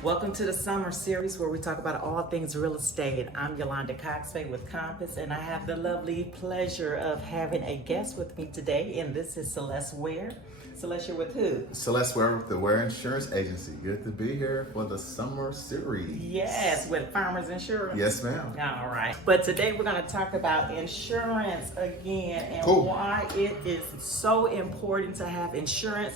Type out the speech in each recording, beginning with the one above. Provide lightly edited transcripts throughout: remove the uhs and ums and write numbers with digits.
Welcome to the summer series where we talk about all things real estate. I'm Yolanda Cox-Bey with Compass, and I have the lovely pleasure of having a guest with me today, and this is Celestia Ware. Celestia with who? Celestia Ware with the Ware Insurance Agency. Good to be here for the summer series. Yes, with Farmers Insurance. Yes, ma'am. All right. But today we're going to talk about insurance again and why it is so important to have insurance.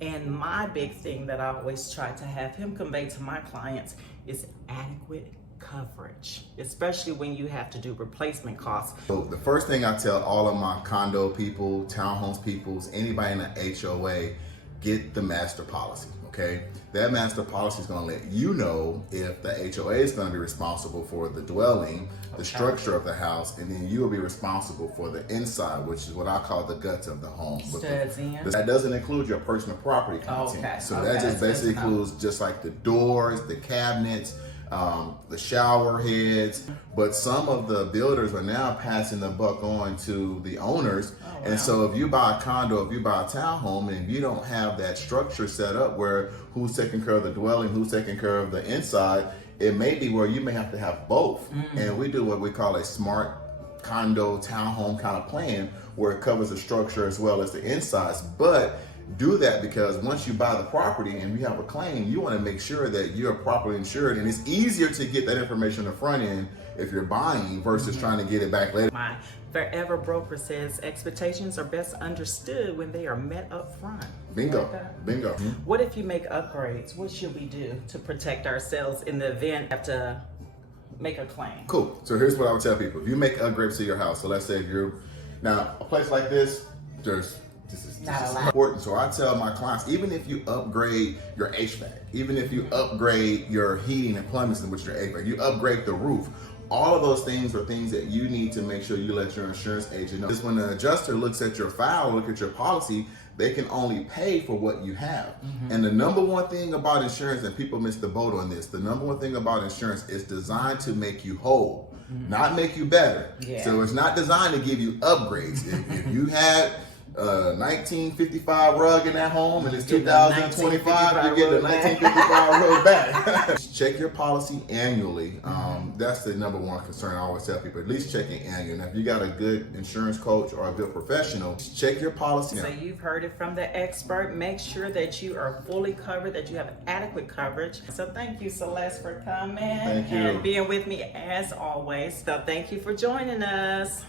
And my big thing that I always try to have him convey to my clients is adequate coverage, especially when you have to do replacement costs. So the first thing I tell all of my condo people, townhomes peoples, anybody in the HOA, get the master policy, okay? That master policy is gonna let you know if the HOA is gonna be responsible for the dwelling, the structure of the house, and then you will be responsible for the inside, which is what I call the guts of the home. That doesn't include your personal property content. Okay. So that just basically includes just like the doors, the cabinets, the shower heads, but some of the builders are now passing the buck on to the owners. And so if you buy a condo, if you buy a townhome, and if you don't have that structure set up where who's taking care of the dwelling, who's taking care of the inside, it may be where you may have to have both. And we do what we call a smart condo townhome kind of plan where it covers the structure as well as the insides. But do that because once you buy the property and you have a claim, you want to make sure that you're properly insured, and it's easier to get that information on the front end if you're buying versus trying to get it back later. My forever broker says expectations are best understood when they are met up front. Bingo, Like bingo. What if you make upgrades? What should we do to protect ourselves in the event you have to make a claim? Cool. So here's what I would tell people. If you make upgrades to your house, so let's say if you're, now a place like this, this is important. So I tell my clients, even if you upgrade your HVAC, even if you upgrade your heating and plumbing system, which is your HVAC, you upgrade the roof, all of those things are things that you need to make sure you let your insurance agent know. Because when the adjuster looks at your file, look at your policy, they can only pay for what you have. And the number one thing about insurance, and people miss the boat on this, the number one thing about insurance is designed to make you whole, not make you better. So it's not designed to give you upgrades. If you had 1955 rug in that home and it's 2025, you get the 1955 rug back. Check your policy annually. That's the number one concern I always tell people, at least check it annually. Now if you got a good insurance coach or a good professional, check your policy. So you've heard it from the expert. Make sure that you are fully covered, that you have adequate coverage. So thank you, Celeste, for coming and being with me as always. So thank you for joining us.